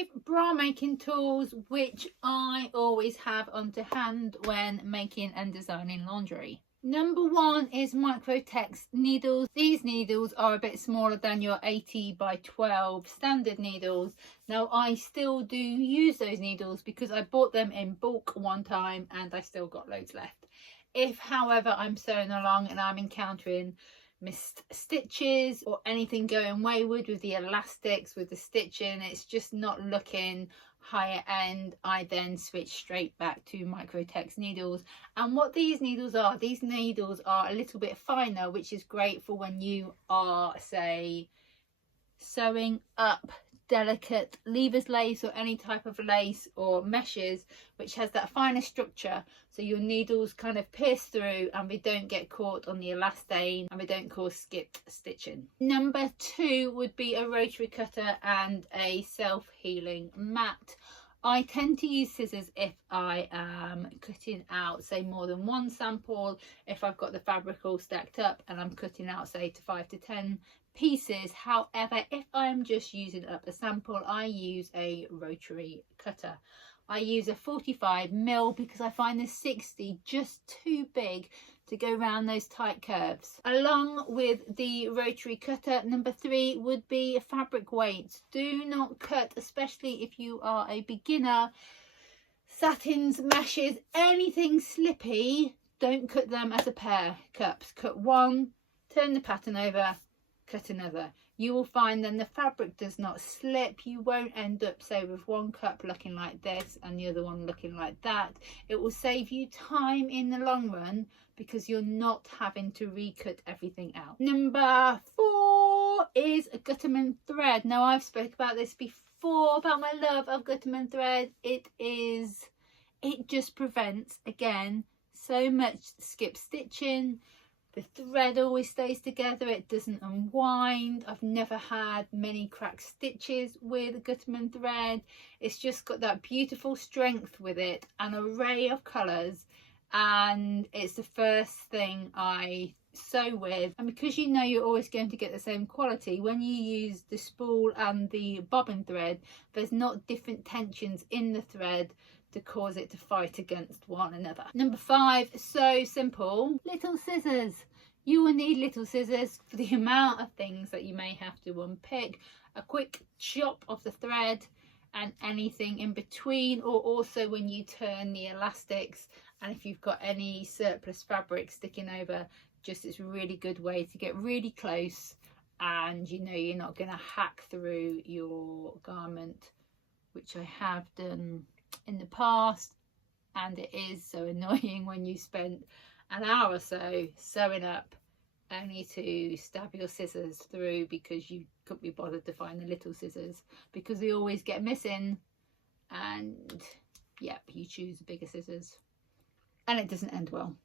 5 bra making tools which I always have on to hand when making and designing lingerie. Number 1 is Microtex needles. These needles are a bit smaller than your 80 by 12 standard needles. Now I still do use those needles because I bought them in bulk one time and I still got loads left. If however I'm sewing along and I'm encountering missed stitches or anything going wayward with the elastics, with the stitching, it's just not looking higher end, I then switch straight back to Microtex needles. And what these needles are a little bit finer, which is great for when you are, say, sewing up delicate levers lace or any type of lace or meshes which has that finer structure, so your needles kind of pierce through and they don't get caught on the elastane and they don't cause skipped stitching. Number 2 would be a rotary cutter and a self-healing mat. I tend to use scissors if I am cutting out, say, more than one sample. If I've got the fabric all stacked up and I'm cutting out, say, to 5 to 10 pieces. However, if I'm just using up a sample, I use a rotary cutter. I use a 45mm because I find the 60 just too big to go around those tight curves. Along with the rotary cutter, number 3 would be fabric weights. Do not cut, especially if you are a beginner, satins, meshes, anything slippy. Don't cut them as a pair cups. Cut one, turn the pattern over, cut another. You will find then the fabric does not slip. You won't end up, say, with one cup looking like this and the other one looking like that. It will save you time in the long run because you're not having to recut everything out. Number 4 is a Gutterman thread. Now I've spoke about this before, about my love of Gutterman thread. It just prevents, again, so much skip stitching. The thread always stays together, it doesn't unwind. I've never had many cracked stitches with Gutterman thread. It's just got that beautiful strength with it, an array of colours, and it's the first thing I sew with. And because you know you're always going to get the same quality, when you use the spool and the bobbin thread, there's not different tensions in the thread to cause it to fight against one another. Number 5, so simple, little scissors. You will need little scissors for the amount of things that you may have to unpick. A quick chop of the thread and anything in between, or also when you turn the elastics, and if you've got any surplus fabric sticking over, just it's a really good way to get really close and you know you're not going to hack through your garment, which I have done in the past, and it is so annoying when you spend an hour or so sewing up only to stab your scissors through because you couldn't be bothered to find the little scissors because they always get missing, and yep, you choose bigger scissors and it doesn't end well.